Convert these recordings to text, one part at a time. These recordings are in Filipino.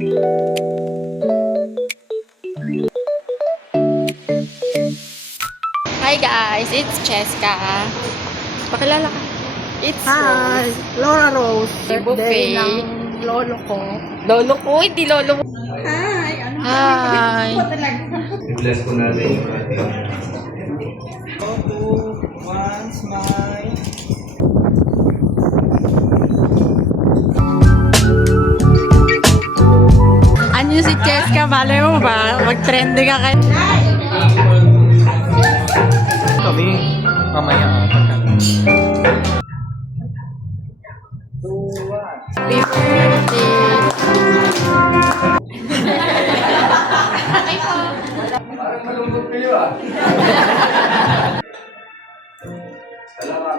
Hi guys, it's Cheska. Pakilala ka. It's Hi, Rose. Laura Rose. Buffet. Birthday ng lolo ko. Lolo ko, hindi lolo mo. Hi, ano Hi. I-bless ko natin yung ating. Go to one smile. Ano si Cheska? Malay mo ba? Mag-trending ka kayo. Kami, mamaya pagka. Happy birthday. Parang malungkot kayo ah. Salamat.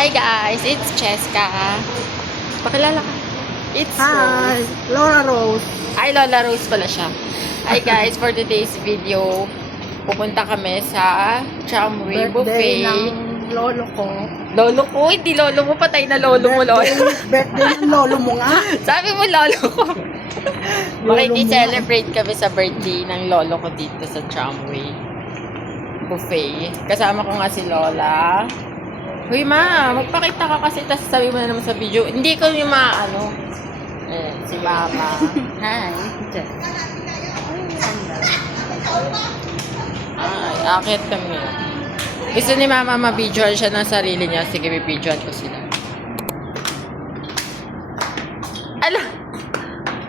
Hi guys, it's Cheska. Pakilala ka. It's Hi, Rose. Laura Rose. Ay, Lola Rose pala siya. Hi guys, for today's video, pupunta kami sa Tramway Birthday Buffet. ng lolo ko. Lolo ko, hindi lolo mo, patay na lolo mo, lolo. Birthday ng lolo mo nga. Sabi mo lolo ko. Lolo Makiki-celebrate kami sa birthday ng lolo ko dito sa Tramway Buffet. Kasama ko nga si Lola. Uy ma, magpakita ka kasi tapos sabi mo na naman sa video. Hindi ko yung ano. Si Mama. Hi. Ay, akit kami. Gusto ni Mama ma-videoan siya ng sarili niya. Sige, bibidyoan ko sila. Ala!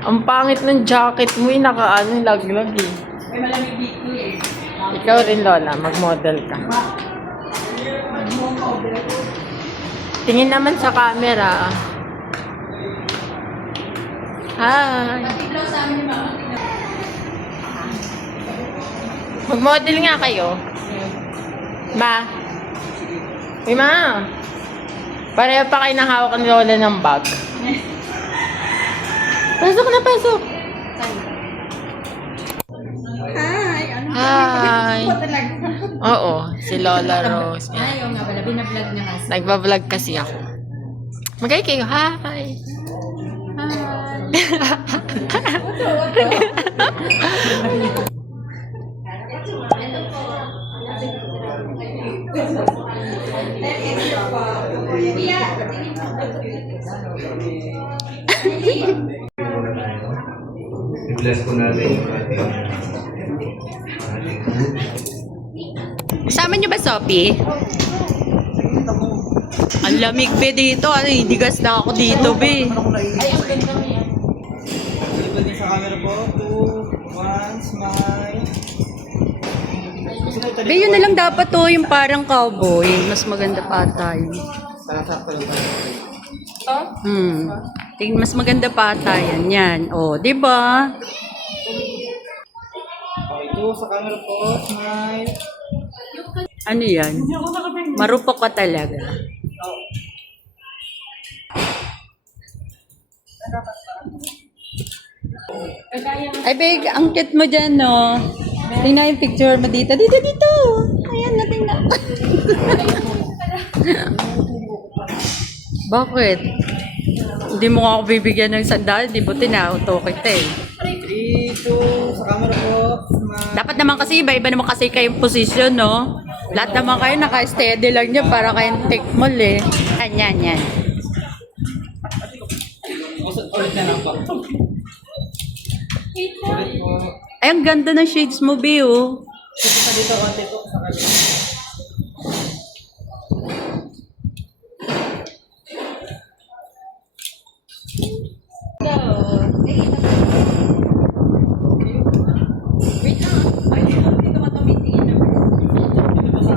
Ang pangit ng jacket mo, naka-ano, laglag eh. May malamig dito eh. Ikaw rin, Lola, mag-model ka. Tingin naman sa camera. Hi! Mag-model nga kayo. Ma. Uy, ma. Pareho pa kayo nahawak ni Lola ng bag. Pasok na, pasok. Hi, ano Hi. talaga? Oo, si Lola Rose. Ayaw nga pala, binablog niya kasi. Nagbablog kasi ako. Magay kayo. Hi. Hi. I-bless ko natin yung ating. Kasama niyo ba, Sophie? Ang lamig be dito. Ano, hindi gas na ako dito, be. Everybody sa camera po. 2, 1, smile. Be, yun na lang dapat to, yung parang cowboy. Mas maganda pa tayo. Sakto lang tayo. Mas maganda pa tayo. Yan. O, di ba? Okay, 2 sa camera po. Smile. Ano yan? Marupok ka talaga. Ay, Beg, ang cute mo dyan, no? Tingnan yung picture mo dito. Dito, dito! Ayan na, tingnan. Bakit? Hindi mo nga ako bibigyan ng sandal. Di ba tinauto kita eh. 3, 2 sa camera po. Smile. Dapat naman kasi iba-iba naman kasi kayong position, no? Lahat naman kayo naka-steady lang niya para kayong take mall eh. Yan, yan. Ulit na lang po. Ulit po. Ay, ang ganda ng shades mo, Bi, oh. Dito dito, konti po sa camera. Wait lang. Ay, dito ka tumitingin naman. Dito pa sa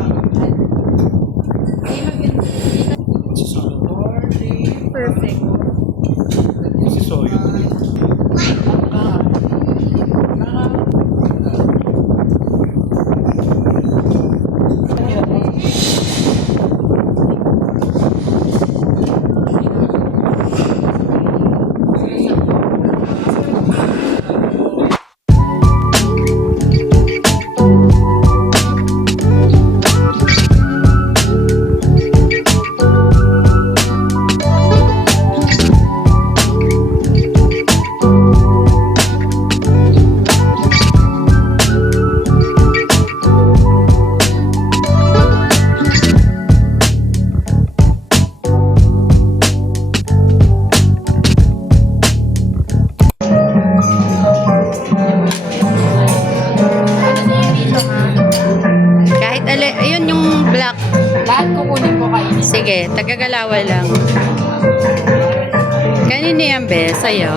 Black. Lahat kukunin ko kainin. Sige, tagagalawa lang. Kanino yan, be? Sa'yo?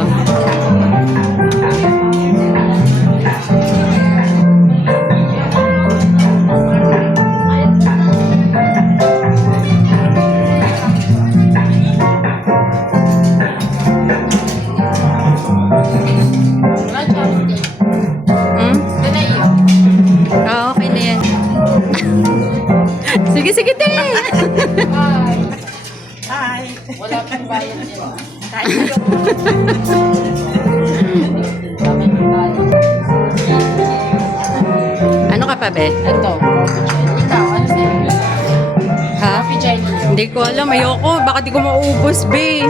Wala charity. Hmm? Ito na iyo. Oo, okay na yan. Sige, sige, te! Hi. Hi! Wala pang bayad yan. Ano ka pa, be? Ito, coffee jelly. Ikaw, ano sa'yo? Ha? Coffee jelly. Hindi ko alam. Ayoko. Baka di ko maubos, be.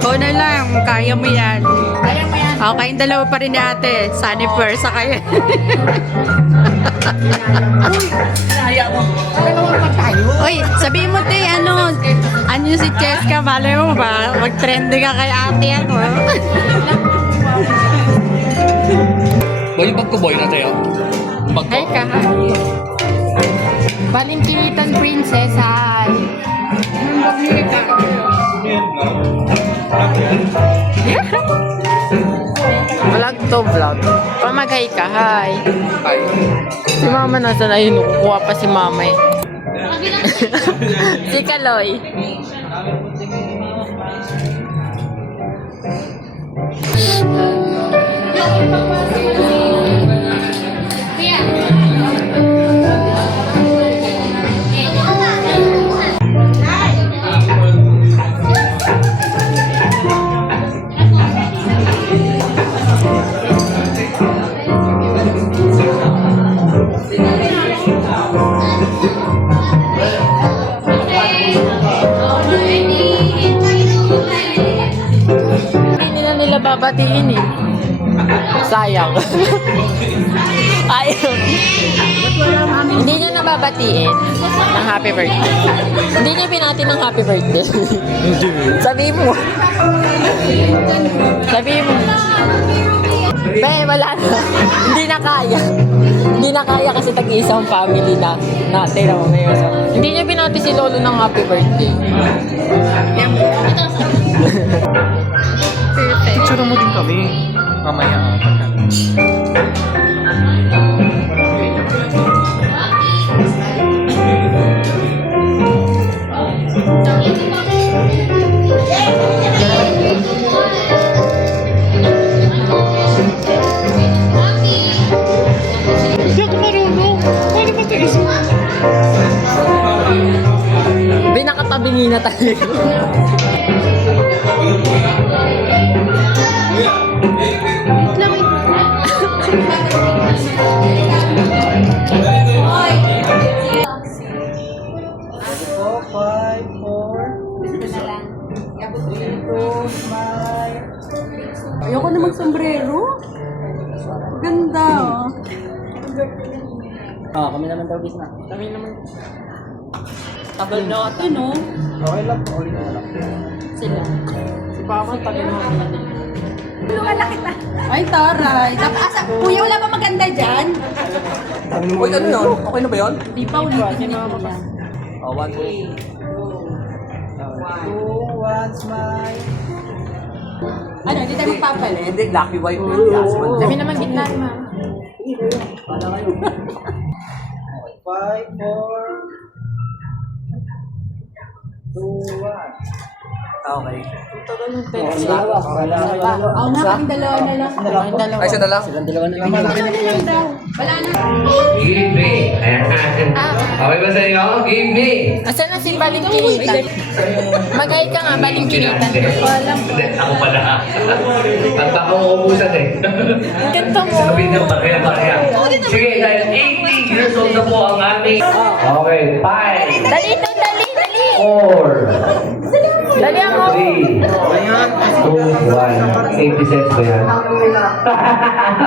Ikaw na lang. Kaya mo yan. Kaya mo yan. Okay, yung dalawa pa rin ni ate. Sunny Pearl sa kaya. Kaya mo! Dalawa pa tayo. Uy, sabihin mo, te, ano si Cheska, malay mo ba? Mag-trending ka kay ate ako. Boy, yung bag ko boy na tayo. Bag ko. Hi ka, hi. Balintinitan princess, hi. Anong bag niyo ka? Vlog to vlog. Pa mag-hi ka, hi. Hi. Si mama nasa na yun, kukuha pa si mama eh. Si Kaloy. Hindi nila babatiin eh. Sayang. Ayaw. Hindi niya nababatiin ng happy birthday. Hindi niya pinati ng happy birthday. Sabihin mo. Sabihin mo. Be, wala na. Hindi na kaya. Hindi na kaya kasi tag-iisang family na natin na ngayon. Hindi niya pinati si Lolo ng happy birthday. Picture mo din kami. Mamaya. Hindi ako marunong. Paano ba tayo? Binakatabingi na tayo. Ayoko na mag-sombrero. Ganda, oh. Kami naman daw na. Kami naman. Tagal natin, no? Okay lang po. Ulit na lang. Sila. Si Papa, tagal mo. Ay, taray. Kuya, wala pa maganda dyan? Uy, ano yun? Okay na ba yun? Di pa, ulitin niyo kuya. Oh, 1, 2. 2, 1, smile. Ano, hindi tayo magpapalit? Hindi, lucky wife yun. Last one. Kami naman gitna, ma. 5, 4, 2, 1. Okay. Tagal ng text. Okay lang. Oo nga, kaming dalawa na lang. Ang dalawa. Ay, siya na lang. Silang dalawa na lang. Wala na. Give me. Okay ba sa inyo? Give me. Asan na si Baling Kinitan? Mag-hi ka nga, Baling Kinitan. Hindi, ako pala. At ako uubusan eh. Ang ganda mo. Sabi niyo, pareha. Sige, dahil 80 years old na po ang aming... Okay, 5, Dali, dali, dali. 4, Dali ako. 3, 2, 1. 80 cents ba yan?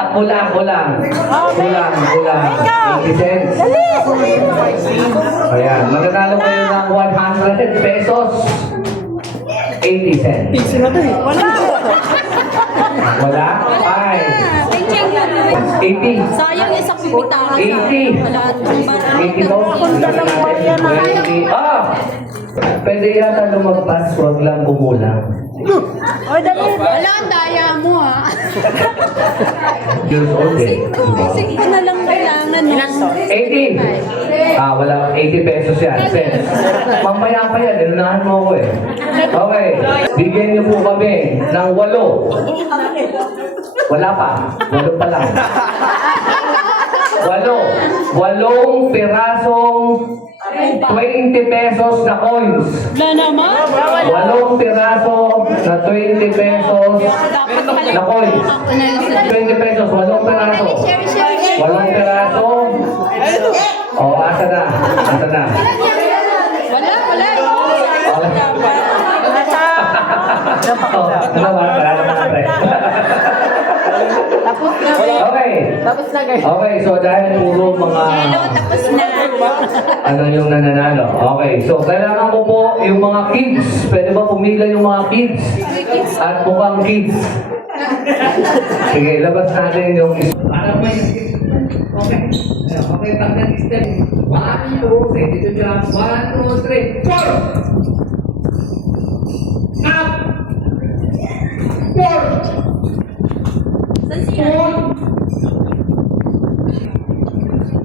Kulang. 80 cents. Ayan, matatalo kayo ng 100 pesos. 80 cents. Wala? 5, 80. Sayang isang pipitahan. 80. Wala. 80 po. pwede yata lumagpas, huwag lang kumulang. Wala ang daya mo ha. Years old eh. Singko na lang kailangan. Ilan to? 18. Wala, 80 pesos yan. Cents. Mamaya pa yan, inunahan mo ako eh. Okay, bigyan niyo po kami ng 8. Wala pa, 8 pa lang. 8 pirasong 20 pesos na coins. Wala naman. 8 piraso na 20 pesos na coins. 20 pesos, 8 piraso. 8 piraso. Oh, asa na? Asa na? Wala. Oh, ano ba? Wala naman na, pre. Tapos na. Okay. Tapos na guys. Okay, so dahil puro mga Tapos na. ano yung nananalo. Okay, so kailangan ko po yung mga kids. Pwede ba pumila yung mga kids? At mukhang kids. Sige, labas natin yung para may okay. Okay, pagkat step. 1, 2, ready to jump. 1, 2, 3, 4! Up! 4!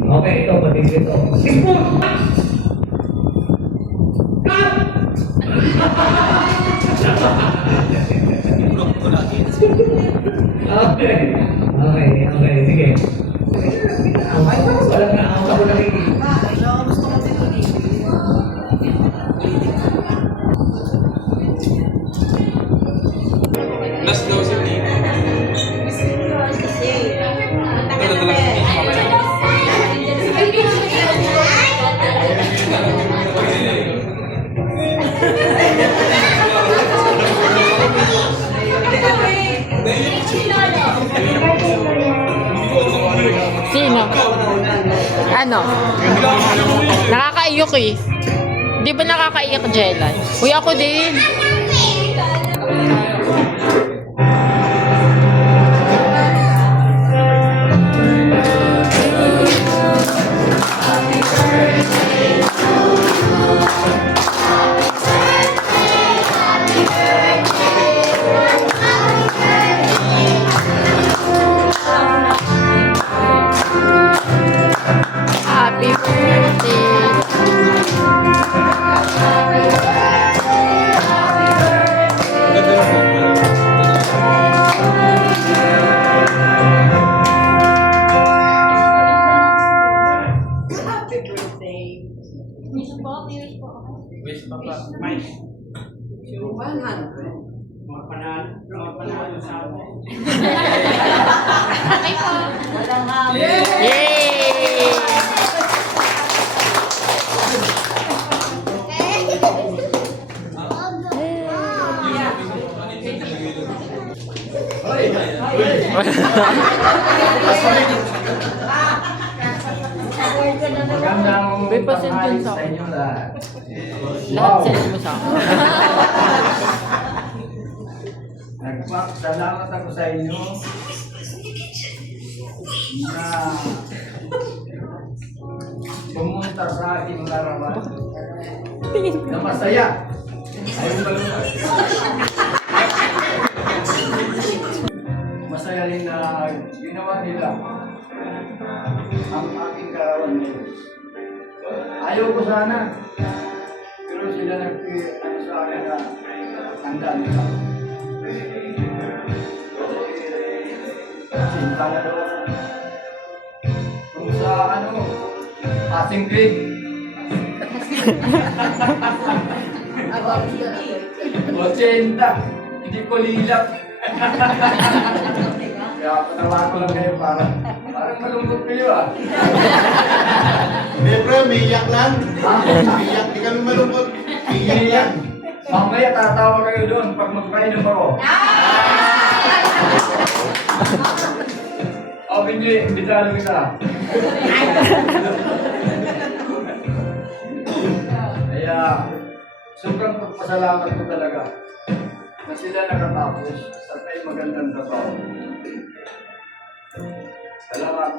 Okay, ito, patigil ito. 6 po! Cut! Okay. Okay, sige. Walang na, ako nakikita. Last daw si Tito. Sino? Ano? Nakakaiyok eh. Di ba nakakaiyak, Jelay? Uy, ako din. Happy birthday. Wish pa pa. Mike. Mga panalo sa amin. Yay! Magandang May pasensya tanghali sa sa inyo lahat. Lahat send mo sa akin. Salamat ako sa inyo na pumunta sa aking larawan na masaya. Ayun ba naman? Masaya rin na ginawa nila ang aking karawan ngayon. Ayaw ko sana, pero sila ano sa akin na tandaan nila. Sinta na daw ako. Kung sa ating grade. Ochenta. Hindi ko lilap. Kaya patawa ko lang kayo parang malungkot kayo ah. Hindi bro, may iyak lang. Ha? May iyak, di kami malungkot. Iyak lang. Mamaya tatawa kayo doon pag magpainom ako. O, Binji, imbitado kita. Kaya, sobrang pagpasalamat ko talaga na sila nakatapos at may magandang trabaho. Salamat.